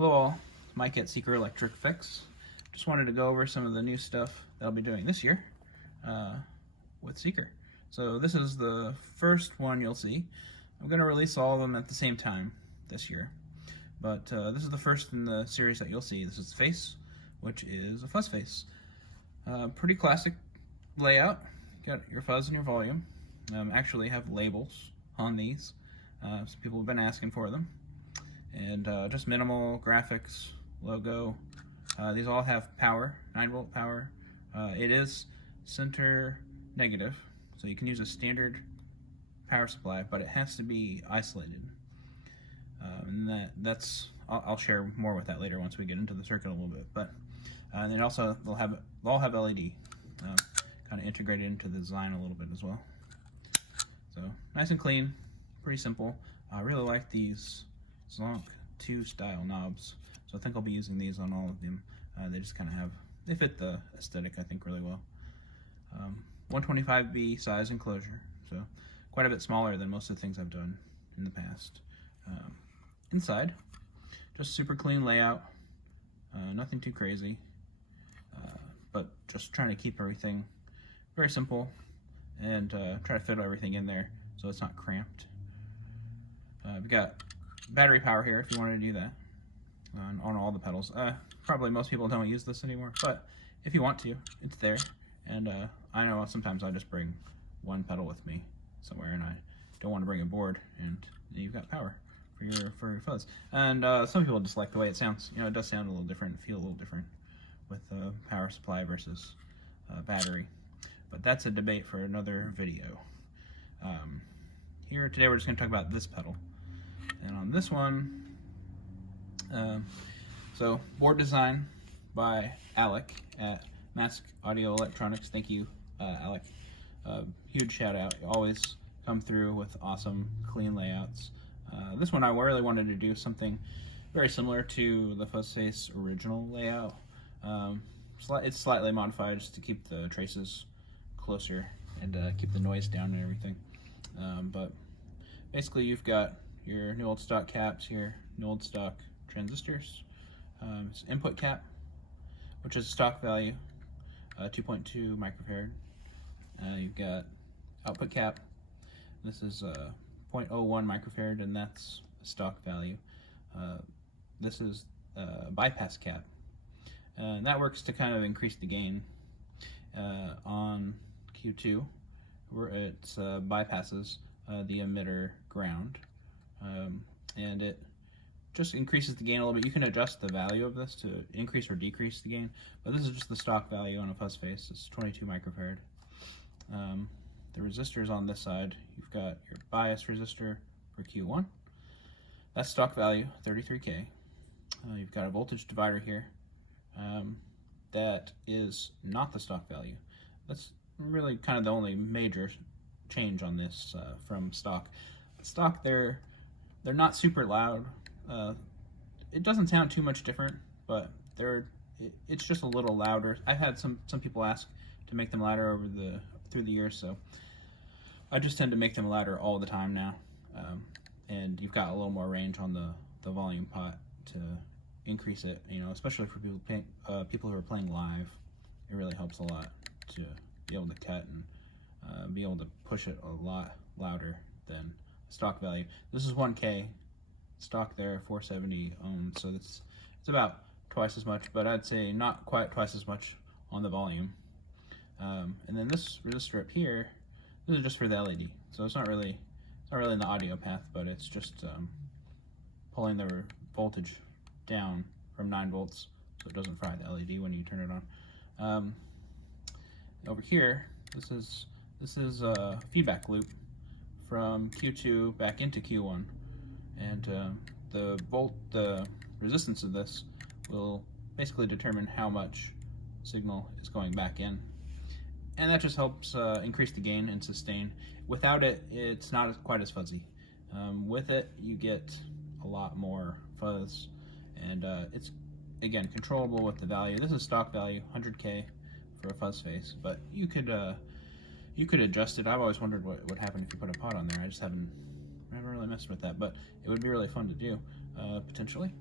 Hello all, Mike at Seeker Electric Fix. Just wanted to go over some of the new stuff that I'll be doing this year with Seeker. So this is the first one you'll see. I'm going to release all of them at the same time this year. But this is the first in the series that you'll see. This is the face, which is a FuzzFace. Pretty classic layout. You got your fuzz and your volume. Actually have labels on these. Some people have been asking for them. And just minimal graphics, logo. These all have power, 9-volt power. It is center negative, so you can use a standard power supply, but it has to be isolated. And I'll share more with that later once we get into the circuit a little bit. But then also they'll all have LED, kind of integrated into the design a little bit as well. So nice and clean, pretty simple. I really like these Zonk 2 style knobs, so I think I'll be using these on all of them. They just kind of they fit the aesthetic, I think, really well. 125B size enclosure, so quite a bit smaller than most of the things I've done in the past. Inside, just super clean layout, nothing too crazy, but just trying to keep everything very simple and try to fit everything in there so it's not cramped. We've got battery power here if you wanted to do that on all the pedals. Probably most people don't use this anymore, but if you want to, it's there. And I know sometimes I just bring one pedal with me somewhere and I don't want to bring a board, and you've got power for your fuzz. And some people just like the way it sounds. You know, it does sound a little different, feel a little different with power supply versus battery. But that's a debate for another video. Here today we're just going to talk about this pedal. And on this one, so board design by Alec at Mask Audio Electronics. Thank you, Alec. Huge shout out. You always come through with awesome, clean layouts. This one I really wanted to do something very similar to the FuzzFace original layout. It's slightly modified just to keep the traces closer and keep the noise down and everything. But basically you've got your new old stock caps here, new old stock transistors, input cap, which is stock value, 2.2 microfarad. You've got output cap. This is 0.01 microfarad, and that's stock value. This is bypass cap, and that works to kind of increase the gain. On Q2, where it bypasses the emitter ground, and it just increases the gain a little bit. You can adjust the value of this to increase or decrease the gain, but this is just the stock value on a FuzzFace. It's 22 microfarad. The resistors on this side, you've got your bias resistor for Q1. That's stock value, 33K. You've got a voltage divider here. That is not the stock value. That's really kind of the only major change on this from stock. Stock, they're not super loud. It doesn't sound too much different, but it's just a little louder. I've had some people ask to make them louder through the years, so I just tend to make them louder all the time now. And you've got a little more range on the volume pot to increase it, you know, especially for people who are playing live. It really helps a lot to be able to cut and be able to push it a lot louder than stock value. This is 1K, stock there 470 ohms, so it's about twice as much, but I'd say not quite twice as much on the volume. And then this resistor up here, this is just for the LED, so it's not really in the audio path, but it's just pulling the voltage down from 9 volts so it doesn't fry the LED when you turn it on. Over here, this is a feedback loop from Q2 back into Q1, and the resistance of this will basically determine how much signal is going back in, and that just helps increase the gain and sustain. Without it, it's not quite as fuzzy. With it, you get a lot more fuzz, and it's, again, controllable with the value. This is stock value, 100K for a FuzzFace, but you could adjust it. I've always wondered what would happen if you put a pot on there. I just haven't really messed with that, but it would be really fun to do, potentially.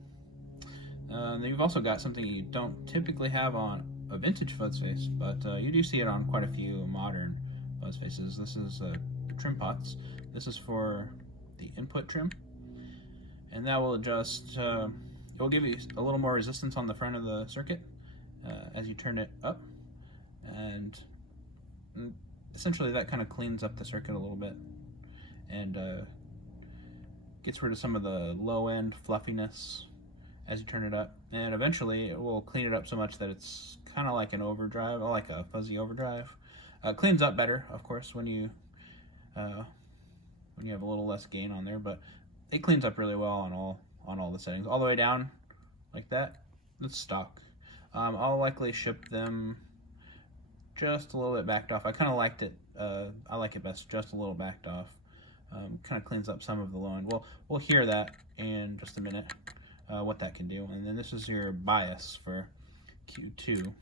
You've also got something you don't typically have on a vintage FuzzFace, but you do see it on quite a few modern FuzzFaces. This is trim pots. This is for the input trim, and that will adjust. It will give you a little more resistance on the front of the circuit as you turn it up, and essentially that kind of cleans up the circuit a little bit and gets rid of some of the low end fluffiness as you turn it up, and eventually it will clean it up so much that it's kind of like an overdrive, or like a fuzzy overdrive. Cleans up better, of course, when you have a little less gain on there, but it cleans up really well on all the settings, all the way down like that. It's stock. I'll likely ship them just a little bit backed off. I kind of liked it. I like it best just a little backed off. Kind of cleans up some of the low end. We'll hear that in just a minute. What that can do. And then this is your bias for Q2.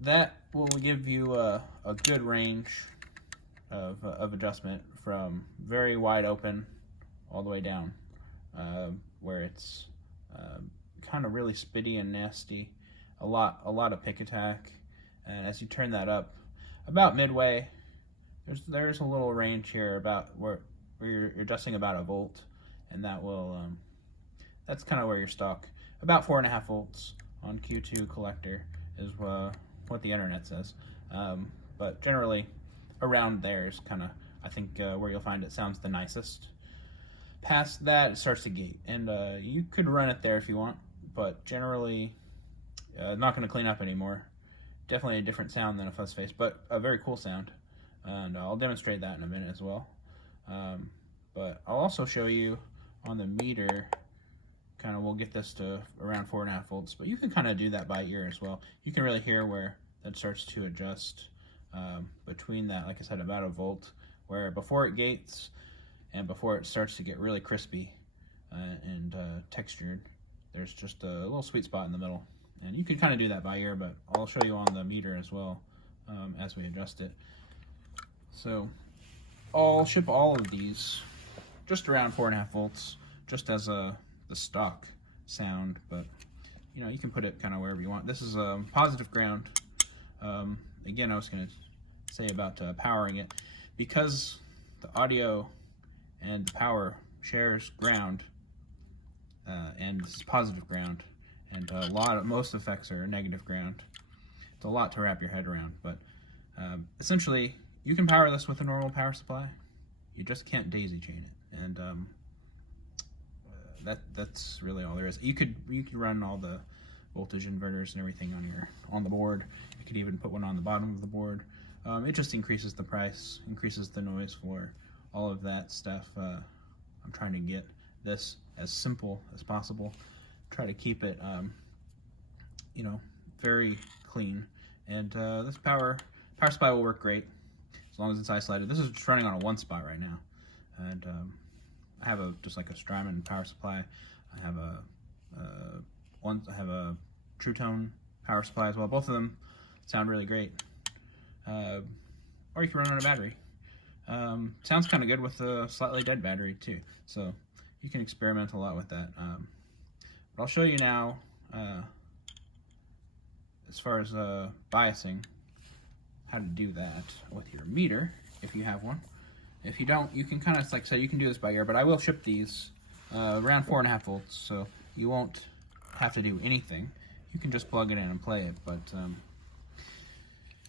That will give you a good range of adjustment from very wide open all the way down, where it's kind of really spitty and nasty, a lot of pick attack. And as you turn that up about midway, there's a little range here about where you're adjusting about a volt, and that will that's kind of where you're stuck. About 4.5 volts on Q2 collector is what the internet says, but generally around there is kind of, I think, where you'll find it sounds the nicest. Past that, it starts to gate, and you could run it there if you want, but generally not going to clean up anymore. Definitely a different sound than a FuzzFace, but a very cool sound, and I'll demonstrate that in a minute as well. But I'll also show you on the meter, kind of, we'll get this to around 4.5 volts, but you can kind of do that by ear as well. You can really hear where that starts to adjust between that, like I said, about a volt, where before it gates and before it starts to get really crispy and textured, there's just a little sweet spot in the middle. And you can kind of do that by ear, but I'll show you on the meter as well as we adjust it. So I'll ship all of these just around 4.5 volts, just as the stock sound, but you know, you can put it kind of wherever you want. This is a positive ground. Again, I was going to say about powering it, because the audio and the power shares ground, and this is positive ground, and most effects are negative ground. It's a lot to wrap your head around, but essentially you can power this with a normal power supply. You just can't daisy chain it, and that's really all there is. You could run all the voltage inverters and everything on the board. You could even put one on the bottom of the board. It just increases the price, increases the noise floor, all of that stuff. I'm trying to get this as simple as possible. Try to keep it, you know, very clean. And this power supply will work great as long as it's isolated. This is just running on a 1 spot right now, and I have just like a Strymon power supply. I have a True Tone power supply as well. Both of them sound really great. Or you can run on a battery. Sounds kind of good with a slightly dead battery too. So you can experiment a lot with that. But I'll show you now, as far as biasing, how to do that with your meter, if you have one. If you don't, you can kind of, like I said, you can do this by ear, but I will ship these around 4.5 volts, so you won't have to do anything. You can just plug it in and play it, but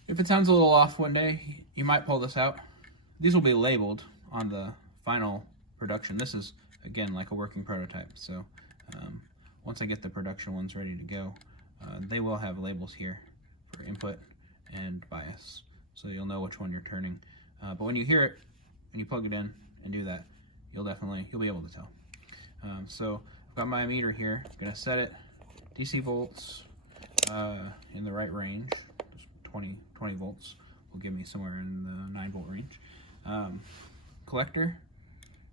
if it sounds a little off one day, you might pull this out. These will be labeled on the final production. This is, again, like a working prototype, so once I get the production ones ready to go, they will have labels here for input and bias, so you'll know which one you're turning. But when you hear it and you plug it in and do that, you'll be able to tell. So I've got my meter here. I'm gonna set it DC volts in the right range. Just 20 volts will give me somewhere in the 9 volt range. Collector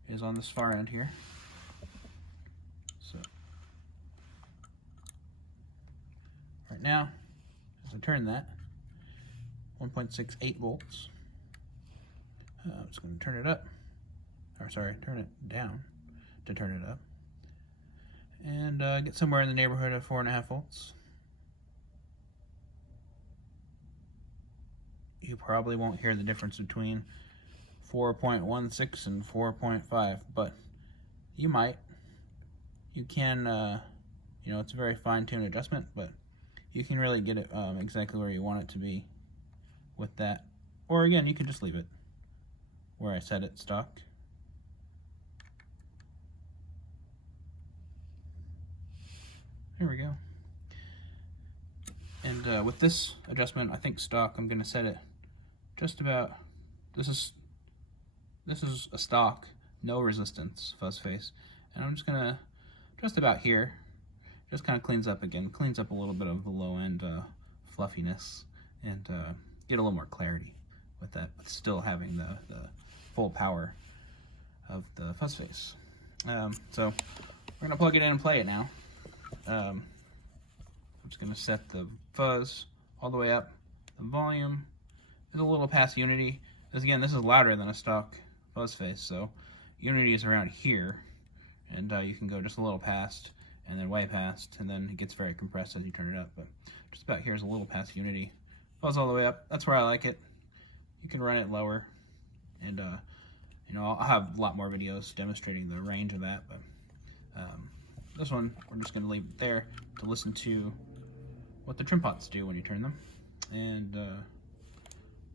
is on this far end here. So right now, as I turn that, 1.68 volts. I'm just going to turn it up, or sorry, turn it down to turn it up. and get somewhere in the neighborhood of 4.5 volts. You probably won't hear the difference between 4.16 and 4.5, but you might. You can, you know, it's a very fine-tuned adjustment, but you can really get it exactly where you want it to be with that. Or again, you could just leave it where I set it stock. There we go. And with this adjustment, I think stock, I'm going to set it just about, this is a stock, no resistance FuzzFace, and I'm just going to, just about here, just kind of cleans up again, cleans up a little bit of the low end fluffiness, and get a little more clarity with that, but still having the full power of the FuzzFace. So we're going to plug it in and play it now. I'm just going to set the fuzz all the way up. The volume is a little past unity. Again, this is louder than a stock FuzzFace, so unity is around here, and you can go just a little past, and then way past, and then it gets very compressed as you turn it up, but just about here is a little past unity. Fuzz all the way up, that's where I like it. You can run it lower, and you know, I'll have a lot more videos demonstrating the range of that, but this one, we're just going to leave it there to listen to what the trim pots do when you turn them. And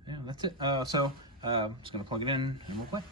yeah, that's it. So I'm just going to plug it in and we'll play.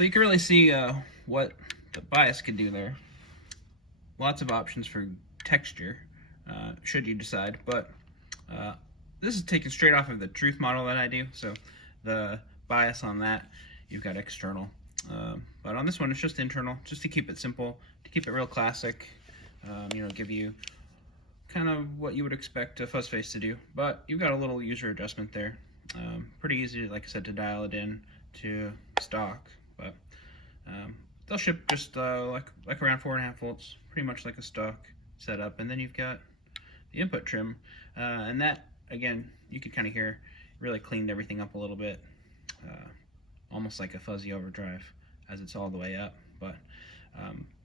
So you can really see what the bias could do there. Lots of options for texture, should you decide, but this is taken straight off of the truth model that I do, so the bias on that, you've got external. But on this one, it's just internal, just to keep it simple, to keep it real classic, give you kind of what you would expect a FuzzFace to do, but you've got a little user adjustment there. Pretty easy, like I said, to dial it in to stock, but they'll ship just like around 4.5 volts, pretty much like a stock setup. And then you've got the input trim, and that, again, you could kind of hear really cleaned everything up a little bit, almost like a fuzzy overdrive as it's all the way up, but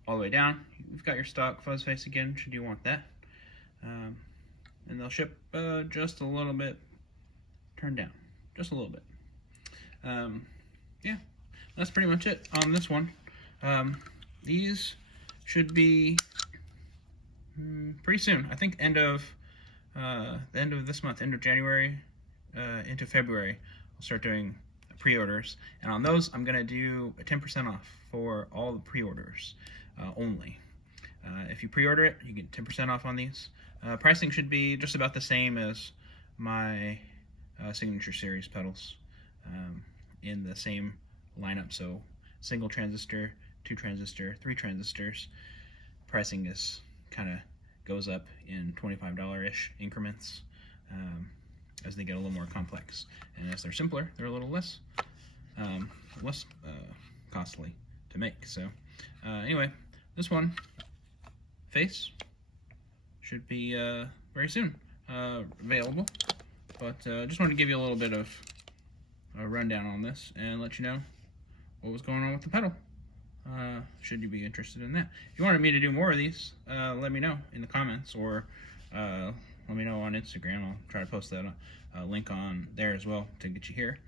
all the way down, you've got your stock FuzzFace again, should you want that. And they'll ship just a little bit turned down, just a little bit. Yeah, that's pretty much it on this one. These should be pretty soon. I think the end of this month, end of January into February, I'll start doing pre-orders. And on those, I'm going to do a 10% off for all the pre-orders only. If you pre-order it, you get 10% off on these. Pricing should be just about the same as my Signature Series pedals in the same lineup. So single transistor, 2 transistor, 3 transistors. Pricing is kind of goes up in $25-ish increments as they get a little more complex. And as they're simpler, they're a little less costly to make. So anyway, this one, Face, should be very soon available. But just wanted to give you a little bit of a rundown on this and let you know what was going on with the pedal. Should you be interested in that. If you wanted me to do more of these, let me know in the comments, or let me know on Instagram. I'll try to post that link on there as well to get you here.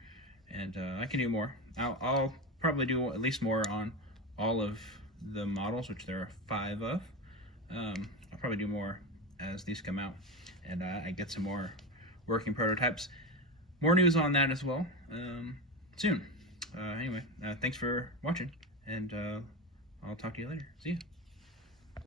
And I can do more. I'll probably do at least more on all of the models, which there are 5 of. I'll probably do more as these come out, and I get some more working prototypes. More news on that as well soon. Anyway, thanks for watching, and I'll talk to you later. See ya.